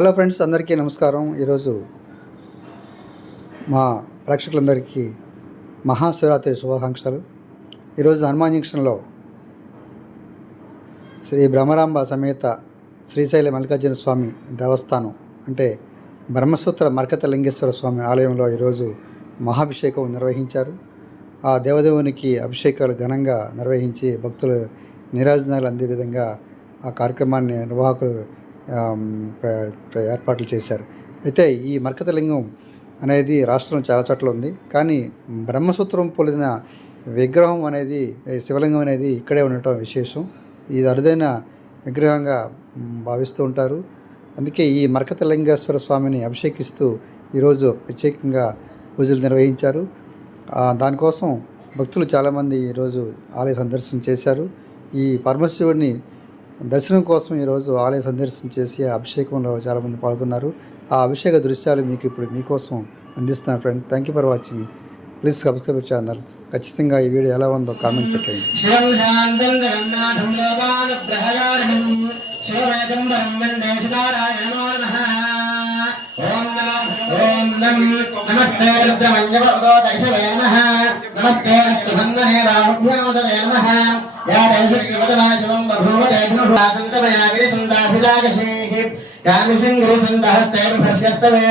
Hello friends అందరికీ నమస్కారం. ఈరోజు మా ప్రేక్షకులందరికీ మహాశివరాత్రి శుభాకాంక్షలు. ఈరోజు హనుమాన్ జంక్షన్లో శ్రీ బ్రహ్మరాంబ సమేత శ్రీశైల మల్లికార్జున స్వామి దేవస్థానం అంటే బ్రహ్మసూత్ర మరకత లింగేశ్వర స్వామి ఆలయంలో ఈరోజు మహాభిషేకం నిర్వహించారు. ఆ దేవదేవునికి అభిషేకాలు ఘనంగా నిర్వహించి భక్తులు నీరాజనాలు అందే విధంగా ఆ కార్యక్రమాన్ని నిర్వాహకులు ఏర్పాట్లు చేశారు. అయితే ఈ మర్కతలింగం అనేది రాష్ట్రం చాలా చోట్ల ఉంది. కానీ బ్రహ్మసూత్రం పొలిన విగ్రహం అనేది శివలింగం అనేది ఇక్కడే ఉండటం విశేషం. ఇది అరుదైన విగ్రహంగా భావిస్తూ ఉంటారు. అందుకే ఈ మరకత లింగేశ్వర స్వామిని అభిషేకిస్తూ ఈరోజు ప్రత్యేకంగా పూజలు నిర్వహించారు. దానికోసం భక్తులు చాలామంది ఈరోజు ఆలయ సందర్శనం చేశారు. ఈ పరమశివుడిని దర్శనం కోసం ఈరోజు ఆలయ సందర్శన చేసి అభిషేకంలో చాలామంది పాల్గొన్నారు. ఆ అభిషేక దృశ్యాలు మీకు ఇప్పుడు మీకోసం అందిస్తున్నాను friend thank you for watching please subscribe channel ఖచ్చితంగా ఈ వీడియో ఎలా ఉందో కామెంట్ పెట్టండి. నమస్తే నమస్తే అస్తు బాహుభ్యోదయ నమః. యా దేశ శివతమా శివం బభూవ దేఘ్నుభాసంతమయా గిరిసుందాభిజాగశేః కామిషం గిరిసుందహస్తైర్భస్యస్తవే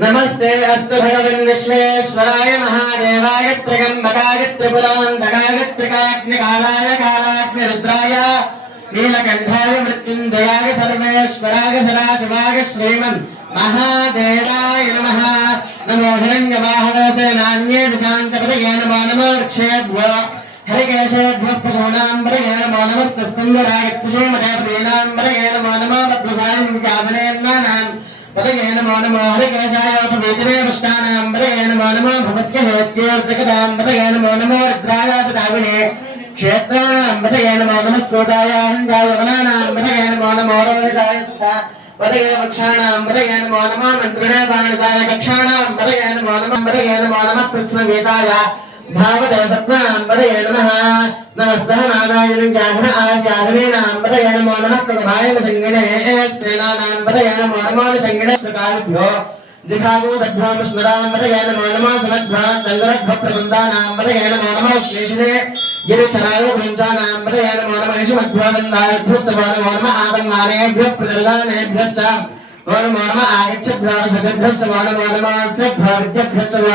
భగవన్ విశ్వేశ్వరాయ మహాదేవాయ త్రిగంబకాయ త్రిపురాంధకాయ త్రికాగ్నికాలాయ కాలాగ్ని రుద్రాయ నీలకంఠాయ మృత్యుంజయాయ సర్వేశ్వరాయ సదాశివాయ శ్రీమన్ మహాదేవాయ నమః నమో హిరణ్యవాహనసే నాన్యే శాంతపదయే నమో నమో వృక్షేభ్యో హరికేశేభ్యः పశూనాంబరయే నమో నమస్తస్కందరాగత్వశేమదే ప్రియేనాంబరయే నమో నమో పద్మసాయం కాదనేన్నానాం పదయే నమో నమో హరికేశాయ పవిత్రే పుష్టానాంబరయే నమో నమో భవస్య హేత్యోర్జగదాంబరయే నమో నమో రుద్రాయ దావినే క్షేత్రాంబరయే నమో వదయ వృక్షాణాంబరయే నమో నమో మంత్రిణే వాణిదాయ కక్షాణాంబరయే భావదే సత్నాంబరయే నమః నమస్తః నారాయణం జాహ్న ఆజ్ఞాహ్నేనాంబరయే నమో నమః కృతమాయన సంగినే స్త్రీనానాంబరయే నమో నమో సంగినే శ్రీకాభ్యో దిఖాగో సద్భ్రామస్మరాంబరయే నమో నమో సమద్భ్రా చంద్రభ్ర ప్రబంధానాంబరయే నమో నమో శ్రీషినే గిరిచరాయ పంచానాంబరయే నమో నమో యశమద్భ్రానందాయభ్యస్తమో నమో నమః ఆగమానేభ్య ప్రదర్దానేభ్యశ్చ ఓ నమో నమః ఆగచ్చభ్రా సగభ్యస్తమో నమో నమః సభ్రా విద్యభ్యస్తమో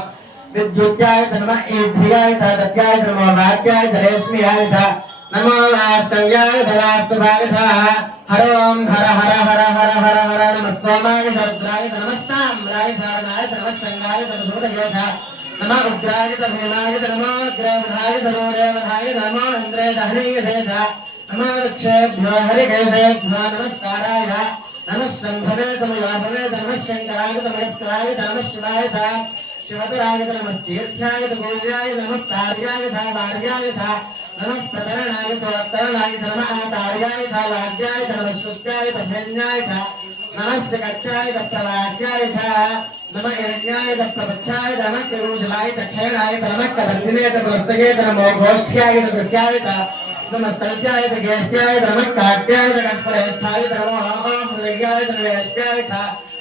विद्युत्याय च नमः ईध्याय च, दत्याय च नमो वाक्याय च च, नमो च च हर हर हर हर हर हर हर नमः सोमाय च, रुद्राय च च च, नमः शङ्गाय च धूतये च, नम इन्द्रे तमयाभवे नमः शङ्कराय नमस्काराय नमः शिवाय च शिवतरागत नमस्ति यथ्यागत गोल्याय नमः कार्याय था कार्याय था नमः प्रतरणाय था राज्याय था नमः शुद्धाय था भ्रन्याय था नमस्य कक्षाय था प्रवाक्याय था नमः था प्रपक्षाय था नमः त्रिभुजलाय था क्षयणाय था नमः कदर्दिने था पुस्तके था नमः घोष्ठ्याय था कृत्याय था नमः स्थल्प्याय था गेष्ट्याय था नमः काट्याय था नमः था नमः आम हृदयाय था नमः यष्ट्याय था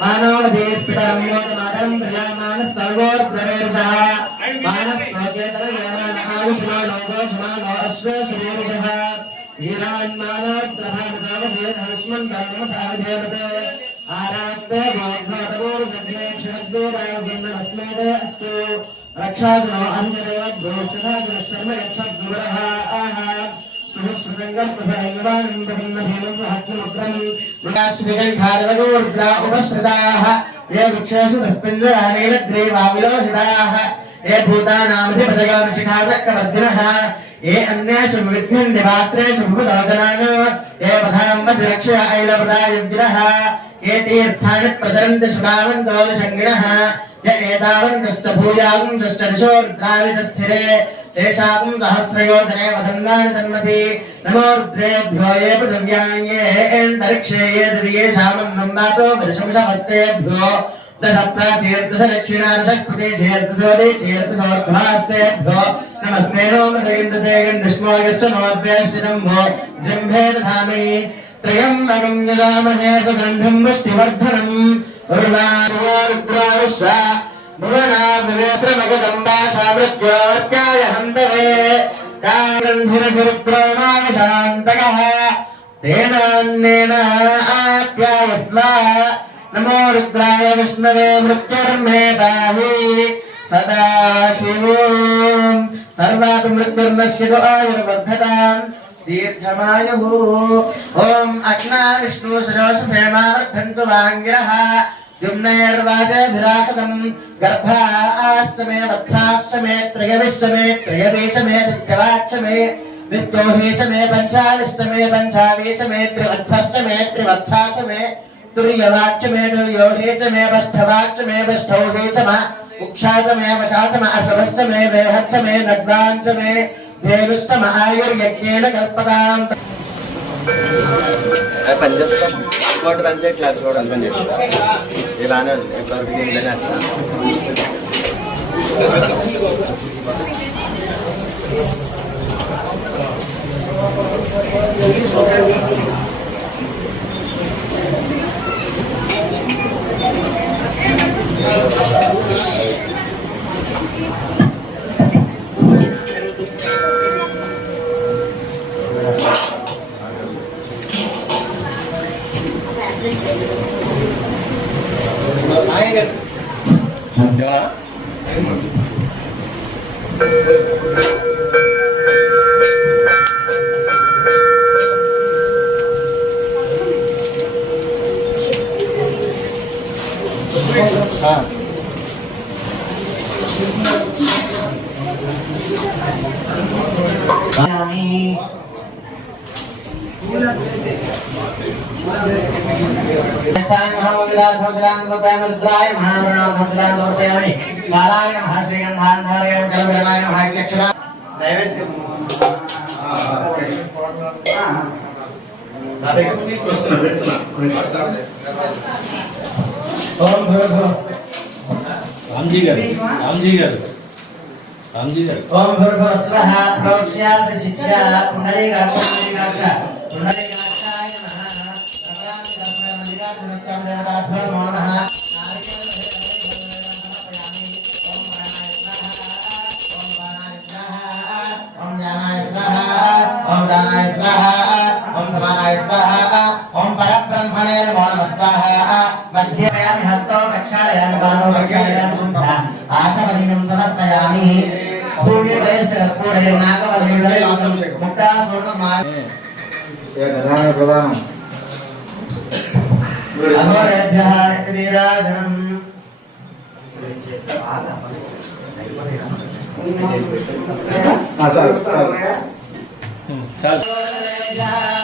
मानवदीर्पितरम्योतमादरं प्रजामानस्तर्वोर्प्रवेशः मानस्तोकेतरज्ञानानाविष्णोलोकोष्मानोऽश्वशरीरिषः वीरान्मानप्रभावितावधेधनुष्मन्तामसावधेवत् आरात्ते गोघटपूर्वसङ्गेक्षणद्वीरायसन्नमस्मेदे अस्तु रक्षाग्नो अन्यदेवद्भूषणाग्नशर्म यक्षद्गुरः उपसृताः ये वृक्षेषु तस्मिन्नराणेलग्रीवाविलोहिताः ये भूतानामधिपदयोशिखासक्रवर्धिनः ये अन्येषु विघ्नन्ति पात्रेषु भूतोजनान्। ये पथाम्बधिरक्षय ऐलपदायुगिरः ये तीर्थानि प्रसरन्ति सुदावन्तोषङ्गिणः ये एतावन्तश्च भूयागुंसश्च दिशो रुद्रावितस्थिरे तेषाकुं सहस्रयोजने वसन्नानि तन्मसि। नमो रुद्रेभ्यो ये पृथिव्याङ्गे एन्तरिक्षे ये दिव्ये शामन्नं नातो वृषंशहस्तेभ्यो। दश प्राचीर्दश दक्षिणादशः प्रदेशीर्दशोदीचीर्दशोर्ध्वास्तेभ्यो नमस्ते नो मृतविन्दते गण्डुष्मोगश्च नोद्वेष्टिनम्भो जृम्भे दधामि। यजामहे सुगन्धं मुष्टिवर्धनम् उर्वारुद्रा विश्वा। భువనాశ్రమగదంబాశామృత్యోర్కాయ హంతవే కారణిరసిరుక్రోమామి శాంతకః తేనాన్నేన ఆప్యాయ స్వాహ నమో రుద్రాయ విష్ణవే మృత్యుర్మేధావి సదాశివం సర్వాపి మృత్యుర్నశ్యదు ఆయుర్వర్ధతాం దీర్ఘమాయుః ఓం అగ్నా విష్ణు సరోష భేమార్థం తు వాంగిరః जुम्नैर्वाजेभिराकृतम् गर्भाश्चमे वत्साश्चमे त्रयविष्टमे त्रयवीचमे दिग्गवाक्षमे नित्योही च मे पञ्चाविष्टमे पञ्चावी च मे त्रिवत्सश्चमे त्रिवत्सा च मे तुर्यवाक्ष मे तुर्योही च मे पष्ठवाक्ष मे पष्ठौही च म उक्षा च मे वशा च म अशवश्च मे वेहच्च मे नड्वाञ्च मे धेनुश्च म आयुर्यज्ञेन పని చేస్తాం ఇంకోటి పని చేయట్లేదు చూడాలి పని చేయట్లేదు ఏ బాగానే ఉంది ఎవరికి ఏంటనే అట్లా Thank रुद्राय महामृणाय समर्पयामि कालाय नमः श्रीगन्धान्धारय कलविरमाय नमः इत्यक्षरा नैवेद्यम् వస్తున్నా పెడుతున్నా ఓం భూర్భువః రామ్జీ గారు రామ్జీ గారు రామ్జీ గారు. ఓం భూర్భువః స్వః ప్రోక్ష్య ప్రశిచ్య పుండరీకాక్ష పుండరీకాక్ష. ఆచమనీయం సమర్పయామి భూమి వయస్సు కర్పూరే నాగవల్లి ముక్తా స్వర్ణమా ప్రధానం వీరాజనం చాలు చాలు